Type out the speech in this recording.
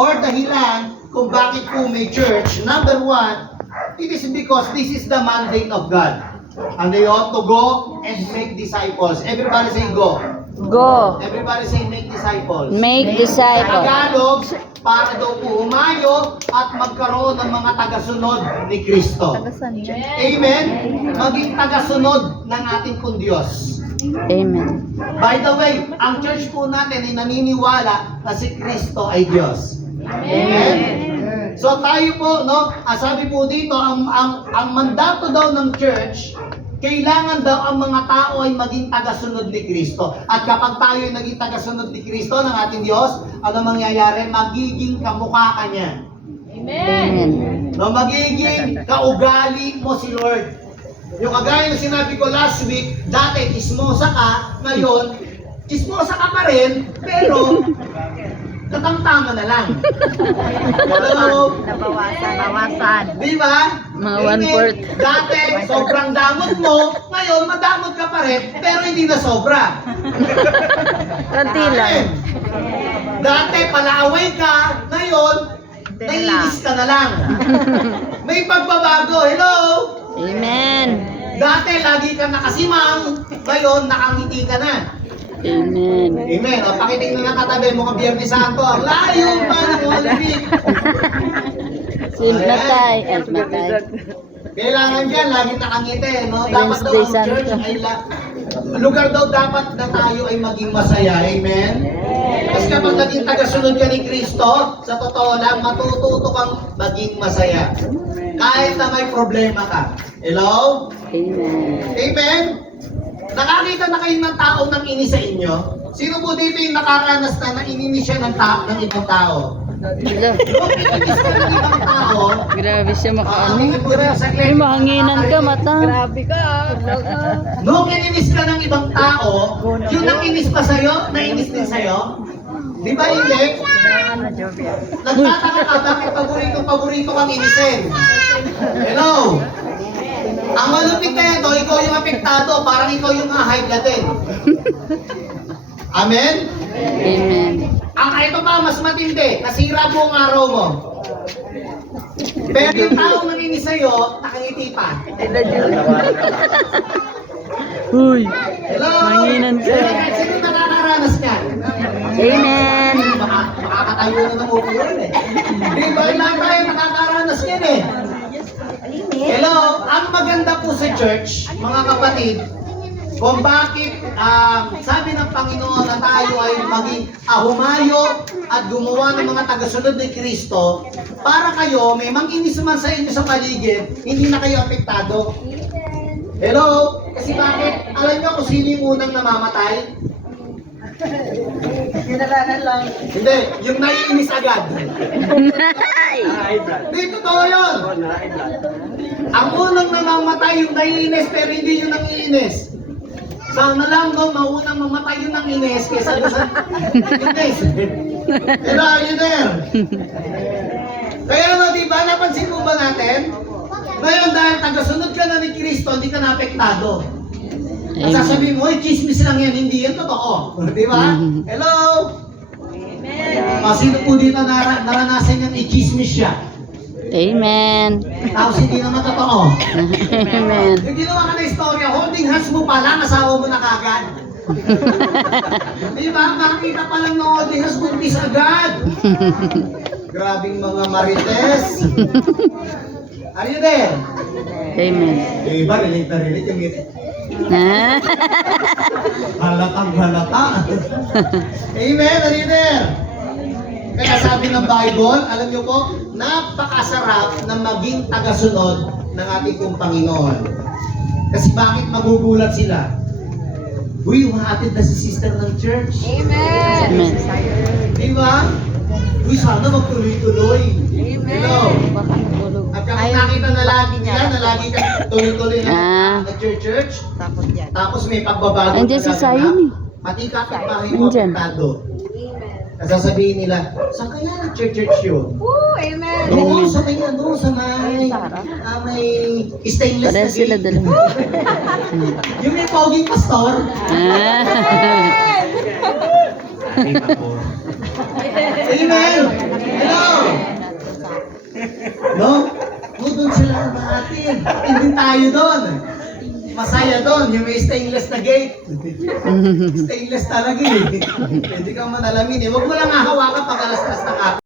or dahilan kung bakit po may church, number one, it is because this is the mandate of God. And they ought to go and make disciples. Everybody say go. Go. Everybody say make disciples. Make Sa disciples. Tagalog, para daw po humayo at magkaroon ng mga tagasunod ni Kristo. Amen? Maging tagasunod ng ating pong Diyos. Amen. By the way, ang church po natin ay naniniwala na si Kristo ay Diyos. Amen? So tayo po, no, sabi po dito, ang mandato daw ng church, kailangan daw ang mga tao ay maging tagasunod ni Kristo. At kapag tayo ay naging tagasunod ni Kristo, ng ating Diyos, ano mangyayari? Magiging kamukha ka niya. Amen. No, magiging kaugali mo si Lord. Yung kagaya na sinabi ko last week, dati chismosa ka, ngayon, chismosa ka pa rin, pero katamtama na lang. Hello? Nabawasan. Di ba? Mga Amen. 1/4. Dati, sobrang damot mo, ngayon, madamot ka pa rin, pero hindi na sobra. Konti lang. Dati, palaaway ka, ngayon, naiinis ka na lang. May pagbabago. Hello? Amen. Dati, lagi ka nakasimang, ngayon, nakangiti ka na. Amen. Amen. O, pakitingnan ng katabi mo ka Biyernes Santo. Ang layo pa ng Holy Week. Matay. At matay. Kailangan dyan, lagi nakangiti. No? Dapat daw Wednesday, ang church Santo. ay lugar daw dapat na tayo ay maging masaya. Amen? Kasi kapag naging tagasunod ka ni Kristo, sa totoo lang, matututo kang maging masaya. Kahit na may problema ka. Hello? Amen. Amen? Nakakita na kayo ng tao nang inis sa inyo? Sino po dito yung nakaranas na naiinis siya ng ibang tao? Hello. Nung ininis ka ng ibang tao, Grabe siya makaano. tingin mo rin sa May mahanginan ka, mata. Grabe ka. nung ininis ka ng ibang tao, yung nakinis pa sa'yo, nainis din sa'yo? Di ba hindi? Nagtataka ka, bakit paborito kang inisin? Hello? Ang malupit na ito, ikaw yung apektado, parang ikaw yung high blooded. Amen? Amen. Ang ito pa, mas matindi, nasira po ang araw mo. Pero yung tao nanginis sa'yo, nakangiti pa. Huy. Hello? Manginan siya. Sino nakakaranas niyan? Amen. Makakatayo na ng upo yun eh. Di ba lang tayo nakakaranas yan eh? Hello? Ang maganda po sa church, mga kapatid, kung bakit sabi ng Panginoon na tayo ay maging humayo at gumawa ng mga tagasunod ni Kristo, para kayo, may manginis man sa inyo sa paligid, hindi na kayo apektado. Hello? Kasi bakit? Alam niyo kung sino yung unang namamatay? Kinalanan lang. Hindi, yung naiinis agad. Hindi, totoo yun. Ang unang namamatay yung naiinis pero hindi yung nangiinis. Sana lang daw maunang mamatay yung nangiinis kaysa doon sa inis. Hello, are you there? Kaya no, di ba, napansin mo ba natin? Ngayon dahil tagasunod ka na ni Kristo, hindi ka na-apektado. At sasabihin mo, chismis lang yan, hindi yan totoo. Di ba? Hello? Sino po dito naranasan yan, i-chismis siya? Amen. Tapos hindi naman totoo. Amen. Yung ginawa ka na istorya, holding hands mo pa lang, asawa mo na kagad. Di ba? Makikita pa lang ng holding hands, buntis agad. Grabing mga marites. Are you there? Amen. Eh, ba, relate na relate yung ngiti. Halatang halata. Amen, are you there? Kaya sabi ng Bible, alam niyo po, napakasarap na maging tagasunod ng ating kong Panginoon. Kasi bakit magugulat sila? Uy, umatid na si sister ng church. Amen. Di ba? Uy, sana magtuloy-tuloy. Hello? At kapag nakita na lagi nila, na lagi ka tuloy-tuloy na church, tapos may pagbabago Andiyan si Sayon eh. pati kapitbahay mo Nandyan. apektado. Sasabihin nila, saan kaya nag-church yun? Amen. Doon sa may ano, sa may stainless Pareha na sila gate. dalawa. Yung may poging pastor. Amen! Hello! No? Doon sila umaatid. Hindi tayo doon. Masaya doon, yung may stainless na gate. Stainless talaga eh. Hindi ka manalamin eh. Huwag mo lang hahawakan pag alas-alas ng